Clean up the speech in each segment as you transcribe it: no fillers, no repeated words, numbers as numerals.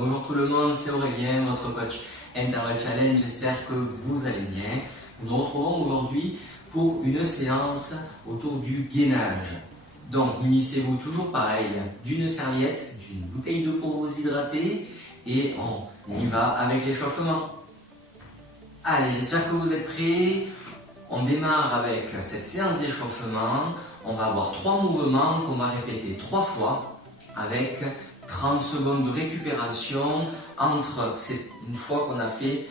Bonjour tout le monde, c'est Aurélien, votre coach Interval Challenge, j'espère que vous allez bien. Nous nous retrouvons aujourd'hui pour une séance autour du gainage. Donc munissez-vous toujours pareil d'une serviette, d'une bouteille d'eau pour vous hydrater et on y va avec l'échauffement. Allez, j'espère que vous êtes prêts. On démarre avec cette séance d'échauffement. On va avoir 3 mouvements qu'on va répéter 3 fois avec 30 secondes de récupération entre une fois qu'on a fait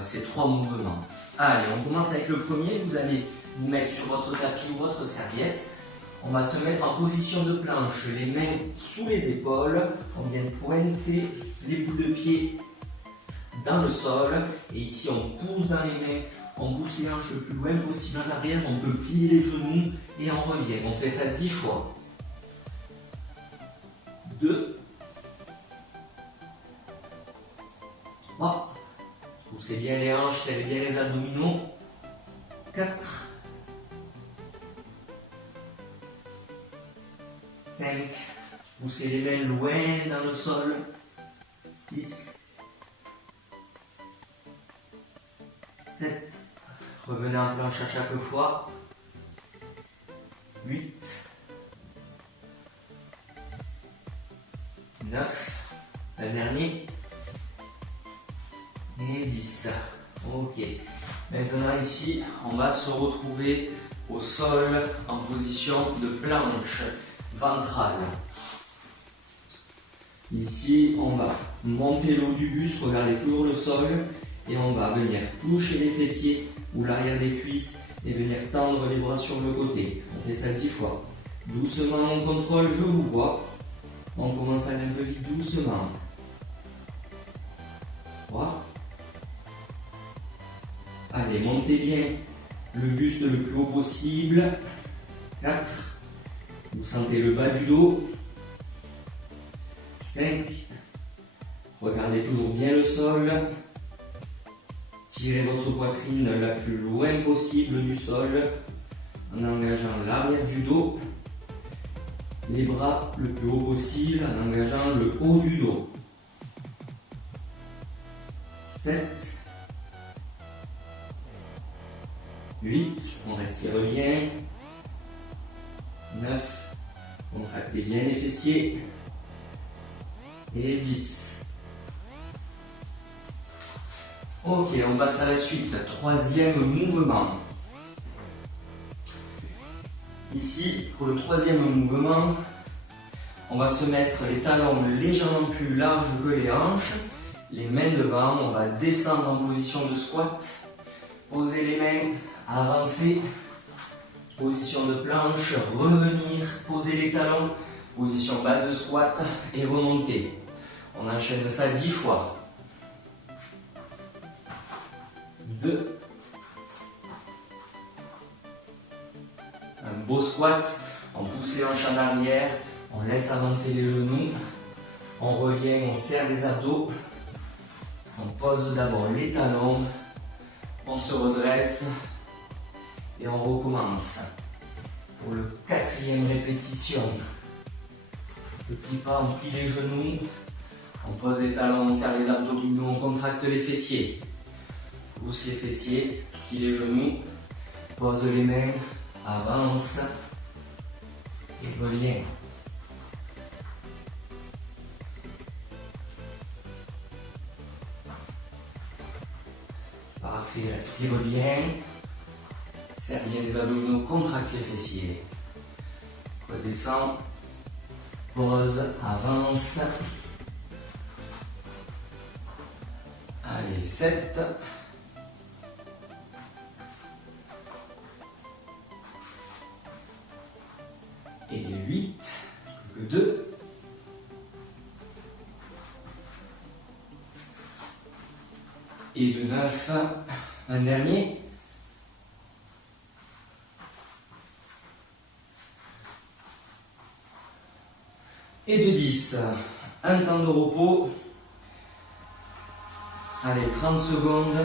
ces 3 mouvements. Allez, on commence avec le premier. Vous allez vous mettre sur votre tapis ou votre serviette. On va se mettre en position de planche, les mains sous les épaules. On vient pointer les bouts de pied dans le sol. Et ici, on pousse dans les mains. On pousse les hanches le plus loin possible en arrière. On peut plier les genoux et on revient. On fait ça 10 fois. 2. 3. Poussez bien les hanches, serrez bien les abdominaux. 4. 5. Poussez les mains loin dans le sol. 6. 7. Revenez en planche à chaque fois. 8. 9. Le dernier. Et 10. Ok. Maintenant ici, on va se retrouver au sol en position de planche ventrale. Ici, on va monter le haut du buste, regardez toujours le sol. Et on va venir toucher les fessiers ou l'arrière des cuisses et venir tendre les bras sur le côté. On fait ça 10 fois. Doucement, on contrôle, je vous vois. On commence à aller un peu vite doucement. 3. Allez, montez bien le buste le plus haut possible. 4. Vous sentez le bas du dos. 5. Regardez toujours bien le sol. Tirez votre poitrine la plus loin possible du sol en engageant l'arrière du dos. Les bras le plus haut possible en engageant le haut du dos. 7. 8. On respire bien. 9. Contractez bien les fessiers. Et 10. Ok, on passe à la suite. 3e mouvement. Ici, pour le 3e mouvement, on va se mettre les talons légèrement plus larges que les hanches. Les mains devant, on va descendre en position de squat. Poser les mains, avancer. Position de planche, revenir, poser les talons. Position basse de squat et remonter. On enchaîne ça 10 fois. 2. Un beau squat, on pousse les hanches en arrière, on laisse avancer les genoux, on revient, on serre les abdos, on pose d'abord les talons, on se redresse et on recommence. Pour le 4e répétition, petit pas, on plie les genoux, on pose les talons, on serre les abdominaux, on contracte les fessiers. Pousse les fessiers, plie les genoux, pose les mains, avance et revient. Parfait, respire bien, serre bien les abdominaux, contracte les fessiers. Redescend, pose, avance. Allez, 7. Et 8, plus que 2. Et de 9, un dernier. Et de 10, un temps de repos. Allez, 30 secondes.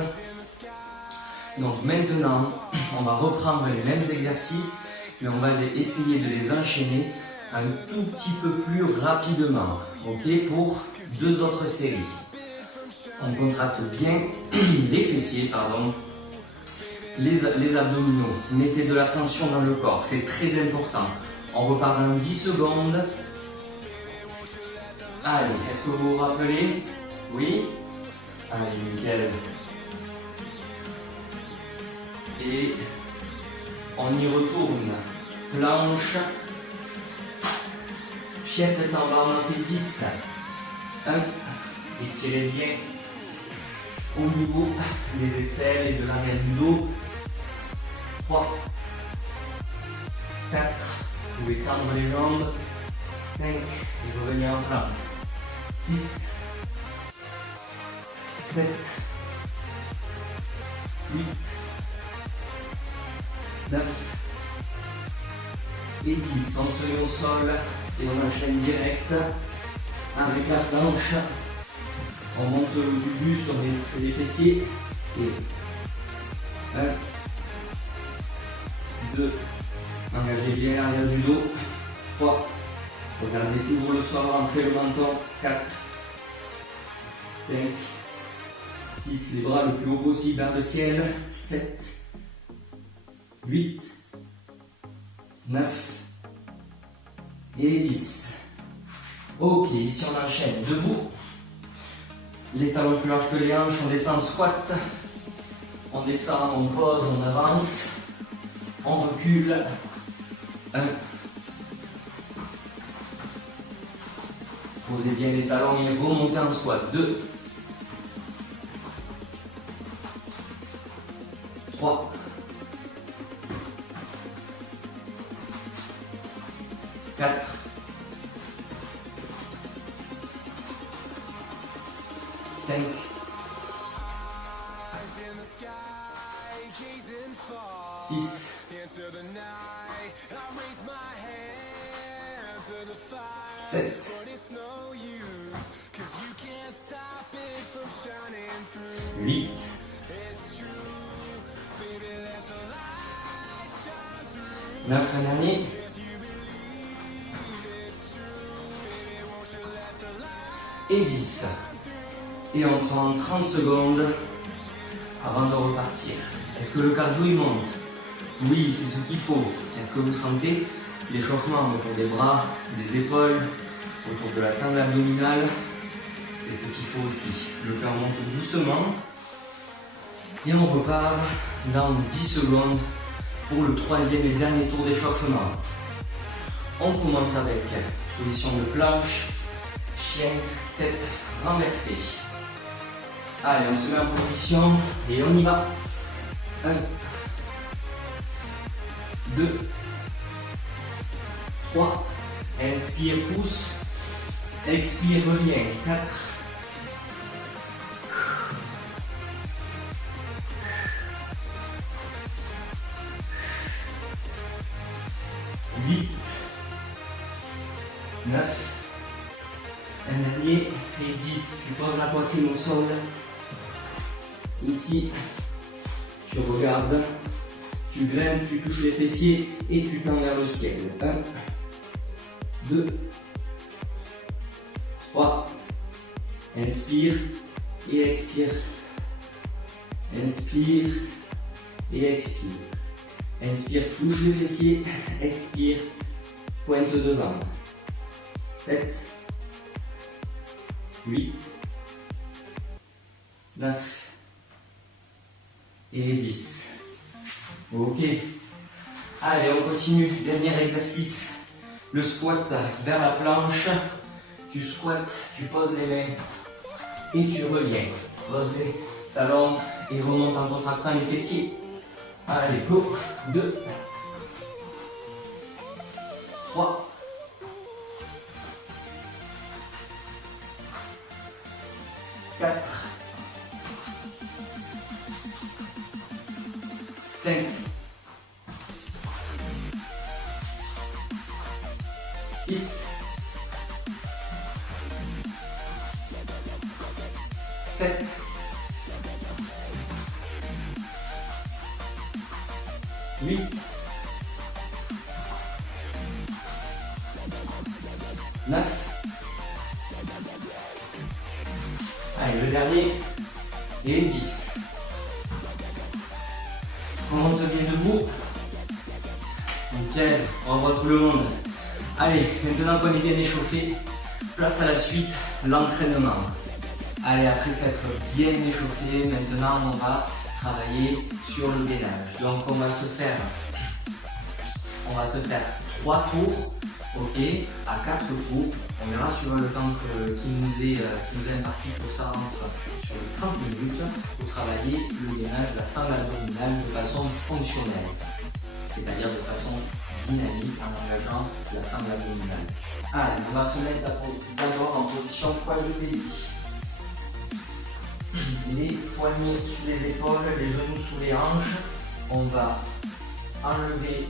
Donc maintenant, on va reprendre les mêmes exercices, mais on va essayer de les enchaîner un tout petit peu plus rapidement, ok, pour 2 autres séries. On contracte bien les fessiers, pardon, les abdominaux. Mettez de la tension dans le corps, c'est très important. On repart dans 10 secondes. Allez, est-ce que vous vous rappelez? Oui? Allez, nickel. Et on y retourne. Planche. Chien tête en bas, on en fait 10. 1. Étirez bien au niveau des aisselles et de l'arrière du dos. 3. 4. Vous pouvez tendre les jambes. 5. Et revenir en planche. 6. 7. 8. 9. Et 10. On se met au sol et on enchaîne direct avec la planche. On monte le buste, on touche les fessiers. Et 1, 2, engagez bien l'arrière du dos. 3, regardez toujours le sol, rentrez le menton. 4, 5, 6, les bras le plus haut possible vers le ciel. 7, 8, 9 et 10. Ok, ici on enchaîne debout. Les talons plus larges que les hanches, on descend en squat. On descend, on pose, on avance. On recule. 1. Posez bien les talons et remontez en squat. 2. 3. 4. 5. 6. 7. 8. 9, un dernier. Et 10. Et on prend 30 secondes avant de repartir. Est-ce que le cardio il monte? Oui, c'est ce qu'il faut. Est-ce que vous sentez l'échauffement autour des bras, des épaules, autour de la sangle abdominale? C'est ce qu'il faut aussi. Le cœur monte doucement. Et on repart dans 10 secondes pour le 3e et dernier tour d'échauffement. On commence avec position de planche, chien, tête renversée. Allez, on se met en position et on y va. 1, 2, 3, inspire, pousse, expire, revient. 4, 8, 9, un dernier et 10. Tu poses la poitrine au sol. Ici, tu regardes, tu grimpes, tu touches les fessiers et tu tends vers le ciel. 1, 2, 3, inspire et expire. Inspire et expire. Inspire, touche les fessiers, expire, pointe devant. 7, 8, 9 et 10. Ok. Allez, on continue. Dernier exercice. Le squat vers la planche. Tu squattes, tu poses les mains et tu reviens. Pose les talons et remonte en contractant les fessiers. Allez, go. 2, 3, 4, 5, 6, 7, 8, 9. Allez, le dernier. Et 10. On monte bien debout. Nickel, on revoit tout le monde. Allez, maintenant qu'on est bien échauffé, place à la suite, l'entraînement. Allez, après s'être bien échauffé, maintenant on va travailler sur le gainage. Donc on va se faire 3 tours, ok, à 4 tours. On verra suivant le temps qui nous est imparti pour ça entre sur les 30 minutes pour travailler le gainage de la sangle abdominale de façon fonctionnelle, c'est-à-dire de façon dynamique en engageant la sangle abdominale. Allez, on va se mettre d'abord en position quadrupédie. Les poignets sous les épaules, les genoux sous les hanches. On va enlever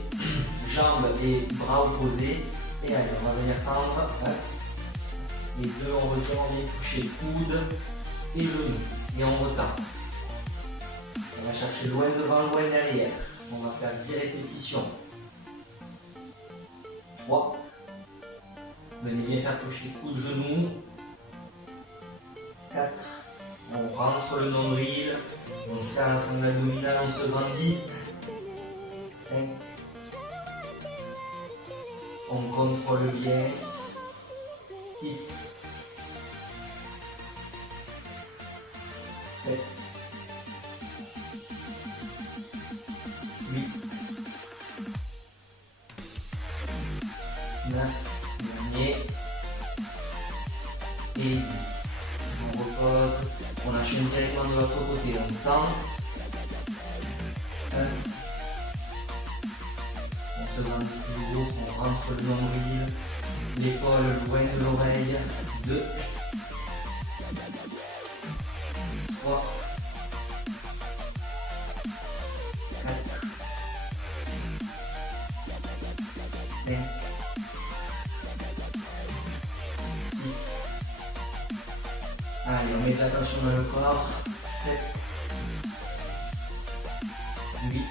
jambes et bras opposés. Et allez, on va venir tendre. Les deux, on retient, on vient toucher coude et genoux. Et on retend. On va chercher loin devant, loin derrière. On va faire 10 répétitions. 3. Venez bien faire toucher coude, genoux. 4. On rentre le nombril. On serre la sangle abdominale, on se grandit. 5. On contrôle bien. 6. 7. 8. 9. Dernier. Et 10. On repose. On enchaîne directement de l'autre côté. On tend. 1. On se grandit toujours. On rentre le nombril. L'épaule loin de l'oreille. 2. 3. 4. 5. 6. Allez, on met de l'attention dans le corps. 7. 8.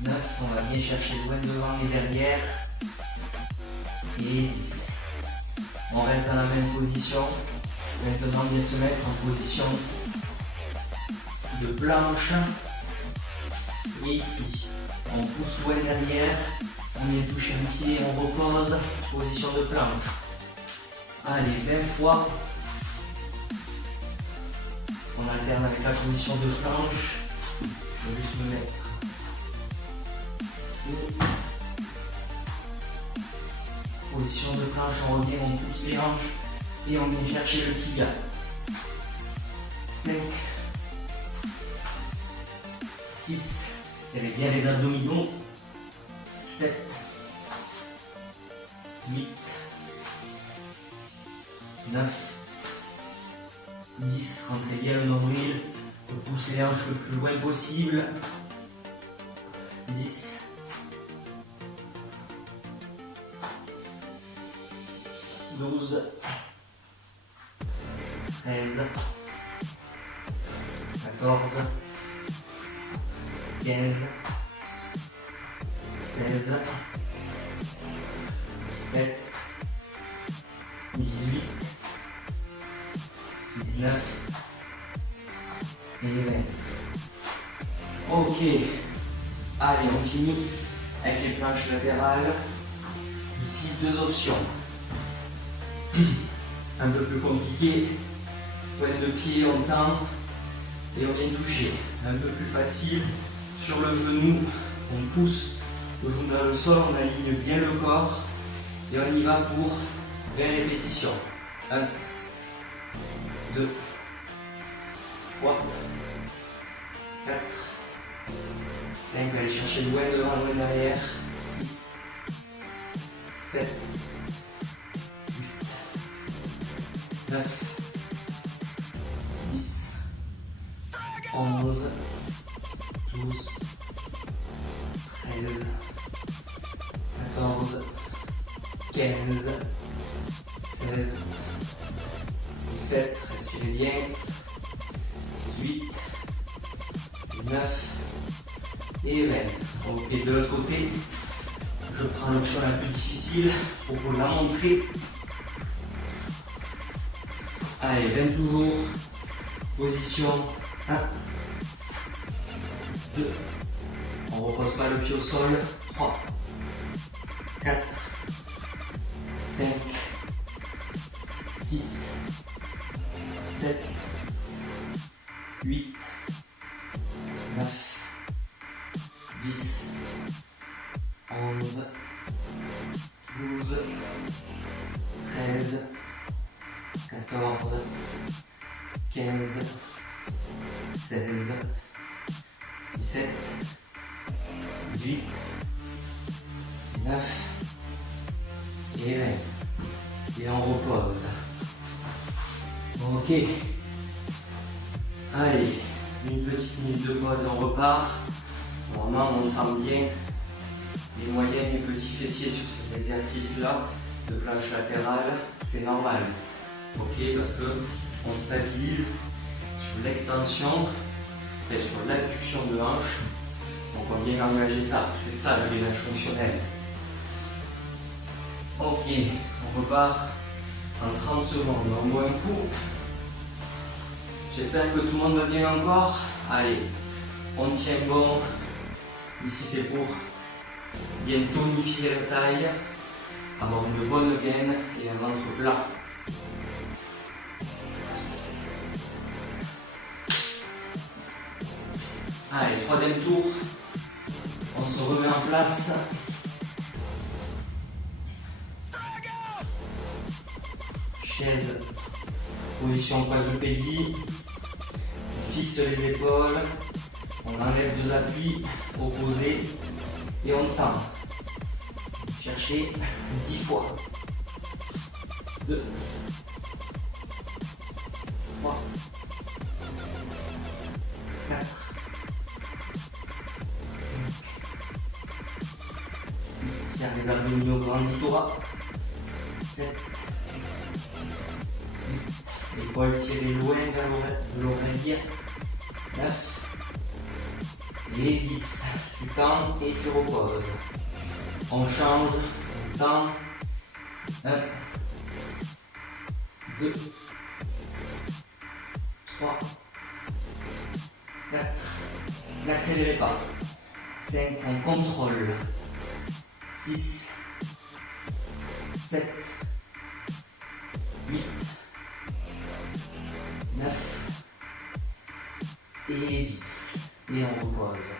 9. On va bien chercher loin devant et derrière. Et 10. On reste dans la même position. Maintenant, bien se mettre en position de planche. Et ici, on pousse loin derrière. On vient toucher le pied, on repose. Position de planche. Allez, 20 fois. On alterne avec la position de planche. Je vais juste me mettre ici. Position de planche, on revient, on pousse les hanches et on vient chercher le tibia. 5. 6. Serrez bien les abdominaux. 7. 8. 9, 10, rentrez bien le nombril, poussez les hanches le plus loin possible. 10, 12, 13, 14, 15, 16, 17, 18, 19 et 20. Ok, allez, on finit avec les planches latérales. Ici, 2 options. Un peu plus compliqué. Pointe de pied, on tend et on vient toucher. Un peu plus facile. Sur le genou, on pousse le genou dans le sol, on aligne bien le corps et on y va pour 20 répétitions. 1, 2, 3, 4, 5, allez chercher loin devant, loin derrière. 6, 7, 8, 9, 10, 11, 12, 13, 14, 15, 16, 17, respirez bien, 18, 19 et 20. Ok, de l'autre côté, Je prends l'option la plus difficile pour vous la montrer. Allez, 20 toujours. Position 1, 2. On ne repose pas le pied au sol. 3, 4, 5, 6, 7, 8, 9, 10, 11, 12, 13, 14, 15, 16, 17, 18, 19 et 20. Et on repose. Ok. Allez, une petite minute de pause et on repart. Normalement, on sent bien les moyens et petits fessiers sur ces exercices-là de planche latérale. C'est normal. Ok, parce que on stabilise sur l'extension et sur l'abduction de hanche. Donc on vient engager ça. C'est ça le gainage fonctionnel. Ok, on repart en 30 secondes. On boit un coup. J'espère que tout le monde va bien encore. Allez, on tient bon. Ici c'est pour bien tonifier la taille, avoir une bonne gaine et un ventre plat. Allez, troisième tour. On se remet en place. Chaise, position quadrupédie. On fixe les épaules. On enlève deux appuis opposés et on tend. Cherchez 10 fois. 2, 3, 4, 5, 6, serre les abdominaux granditoires. 7, 8, épaules tirées loin vers l'oreille. 9 et 10. Tu tends et tu reposes. On change, on tend. 1, 2, 3, 4. N'accélérez pas. 5, on contrôle. 6, 7, 8, 9 et 10. Et on repose.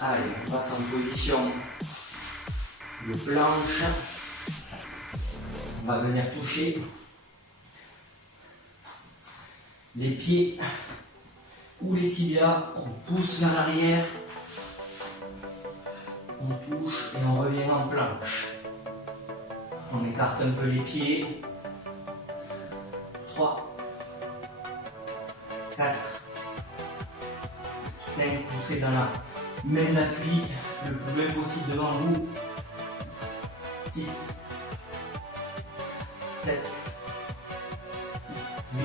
Allez, on passe en position de planche. On va venir toucher les pieds ou les tibias. On pousse vers l'arrière. On touche et on revient en planche. On écarte un peu les pieds. 3, 4, 5, poussez dans la main d'appui le plus loin possible devant vous. 6, 7, 8,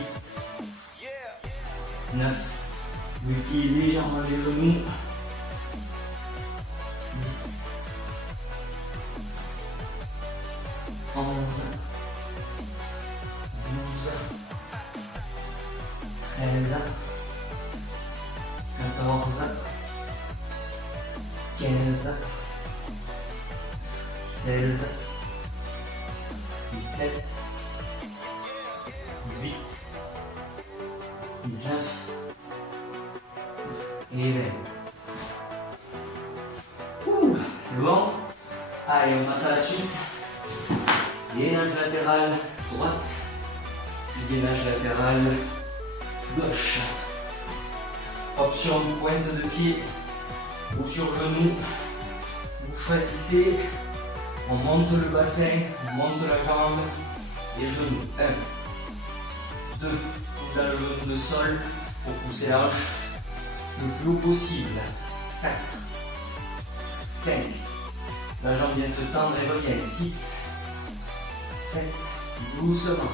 9, vous pliez légèrement les genoux. 10, 11, 12, 13, 14, 15, 16, 17, 18, 19 et 20. Ouh, c'est bon. Allez, on passe à la suite. Gainage latéral droite, puis gainage latéral gauche. Option pointe de pied ou sur genou. Vous choisissez. On monte le bassin, on monte la jambe, les genoux. 1, 2, vous avez le genou de sol pour pousser la hanche le plus haut possible. 4, 5, la jambe vient se tendre et revient. 6, 7, doucement.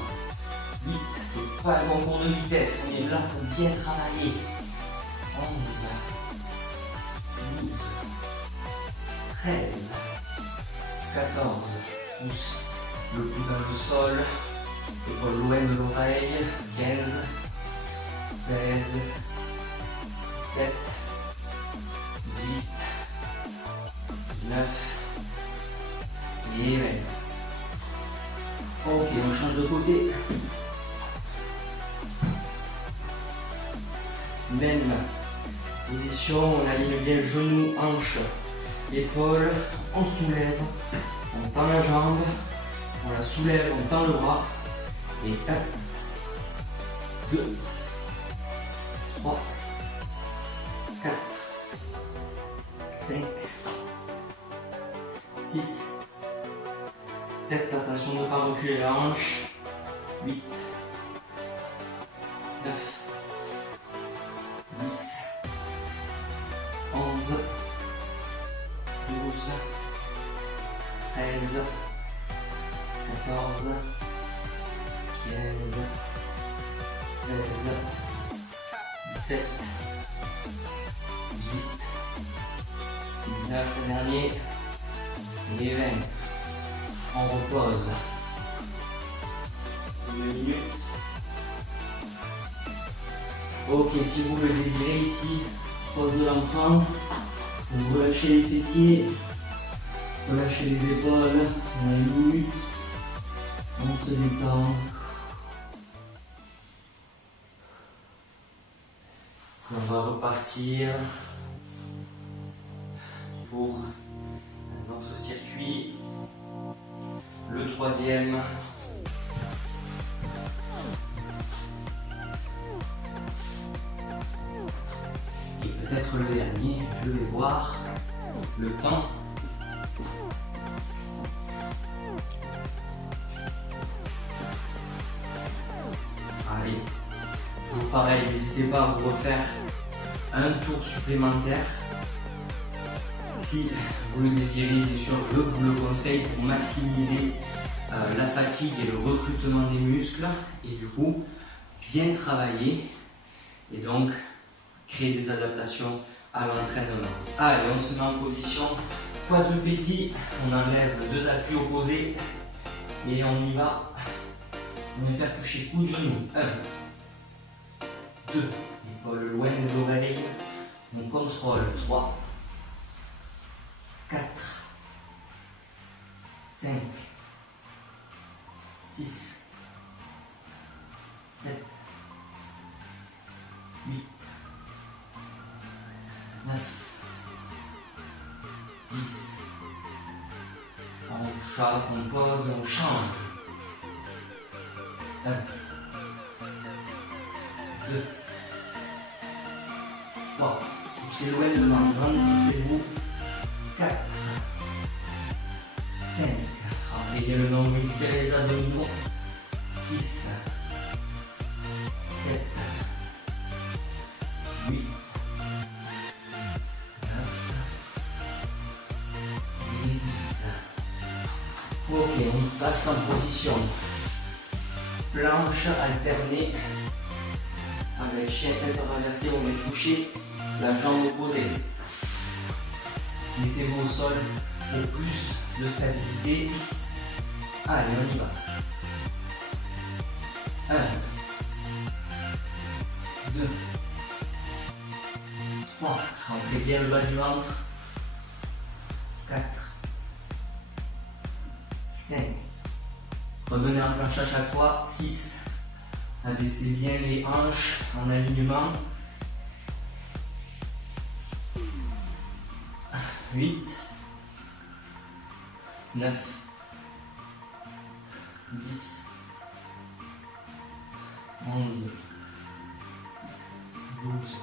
8, c'est pas un concours de vitesse, on est là pour bien travailler. 11, 12, 13, 14. Pousse le coude dans le sol, épaule loin de l'oreille. 15, 16, 17, 18, 19 et 20. Ok, on change de côté. Même position, on aligne bien genou, hanche, épaule, on soulève, on tend la jambe, on la soulève, on tend le bras. Et 1, 2, 3, 4, 5, 6, 7, attention de ne pas reculer la hanche. 8, 9, 10, 11, 12, 13, 14, 15, 16, 17, 18, 19, le dernier, et 20. On repose 2 minutes. Ok, si vous le désirez ici, pose de l'enfant, vous relâchez les fessiers, relâchez les épaules, on a 1 minute, on se détend. On va repartir pour notre circuit, le 3e. Et peut-être le dernier, je vais voir le temps. Allez, toujours pareil, n'hésitez pas à vous refaire un tour supplémentaire. Si vous le désirez, bien sûr, je vous le conseille pour maximiser la fatigue et le recrutement des muscles et du coup, bien travailler et donc créer des adaptations à l'entraînement. Allez, on se met en position quadrupédie, on enlève 2 appuis opposés et on y va. On va faire toucher coude, genou. 1, 2, épaule loin des oreilles, on contrôle. 3, 4, 5, 6, 7, 8, 9, 10. On choque, on pose, on change. 1, 2, 3. Poussez loin devant, grandissez-vous. 4, 5. Rentrez bien le nombril, serrez les abdominaux. 6, 7, 8, 9 et 10. Ok, on passe en position planche alternée avec chien tête renversée, on va toucher la jambe opposée. Mettez-vous au sol pour plus de stabilité. Allez, on y va. 1, 2, 3. Rentrez bien le bas du ventre. 4, 5. Revenez en planche à chaque fois. 6. Abaissez bien les hanches en alignement. 8, 9, 10, 11, 12,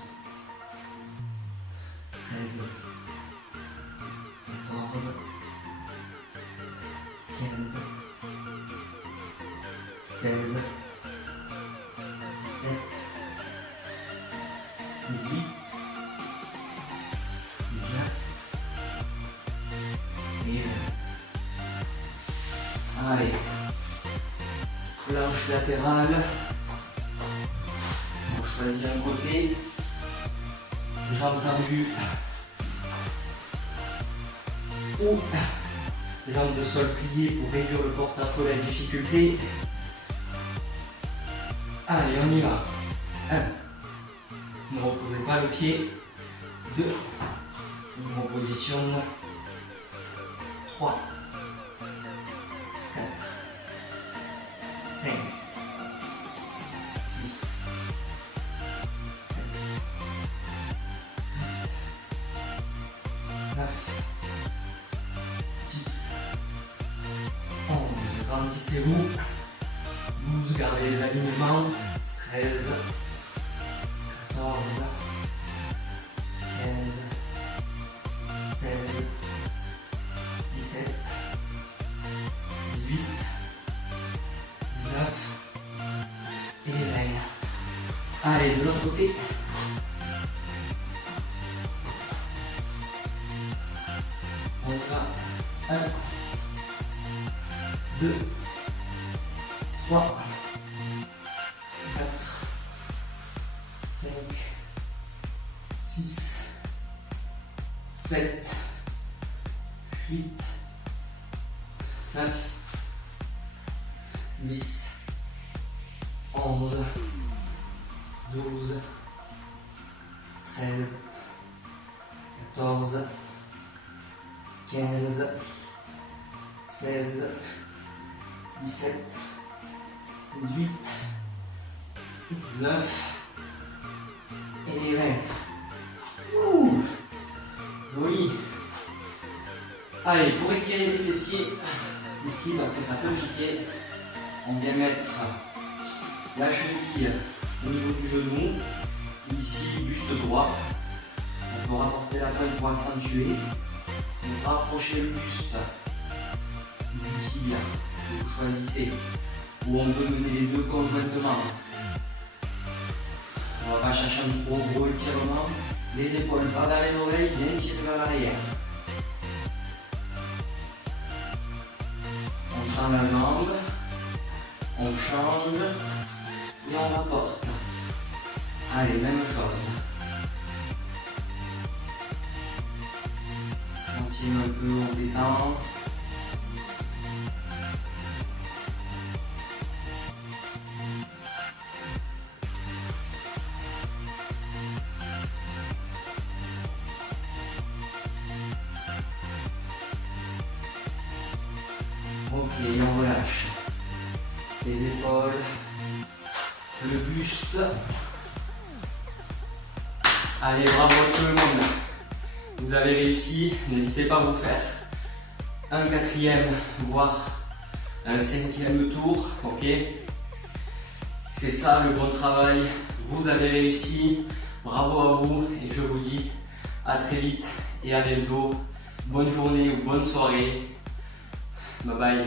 13, 14, 15, 16, 17, 18, 19 et 20. Allez, planche latérale. On choisit un côté, jambes tendues ou Jambes de sol pliées pour réduire le porte-à-faux, la difficulté. Allez, on y va. 1. Ne reposez pas le pied. 2. Je me repositionne. 3. 4. 5. 6. 7. 8. 9. 10. 11. Grandissez-vous. 12. Gardez les alignements. 13. 14. 15. 16. 17. 18. 19. Et 20. Allez, de l'autre côté. On va 1, 2, 3, 4, 5, 6, 7, 8, 9, 10, 11, 12, 13, 14, 15, 16, 17, 18, 19 et 20. Ouh, joli. Allez, pour étirer les fessiers, ici, parce que ça peut piquer, on vient mettre la cheville au niveau du genou, ici, buste droit. On peut rapporter la pointe pour accentuer. On va rapprocher le buste du tibia, vous choisissez, ou on peut mener les deux conjointement. On ne va pas chercher un trop gros étirement, les épaules pas dans les oreilles, bien tirées vers l'arrière. On tend la jambe, on change et on rapporte. Allez, même chose. On tire un peu, on détend. Ok, on relâche les épaules, le buste. Allez, bravo à tout le monde. Vous avez réussi, n'hésitez pas à vous faire un 4e, voire un 5e tour, ok? C'est ça le bon travail, vous avez réussi, bravo à vous et je vous dis à très vite et à bientôt. Bonne journée ou bonne soirée, bye bye.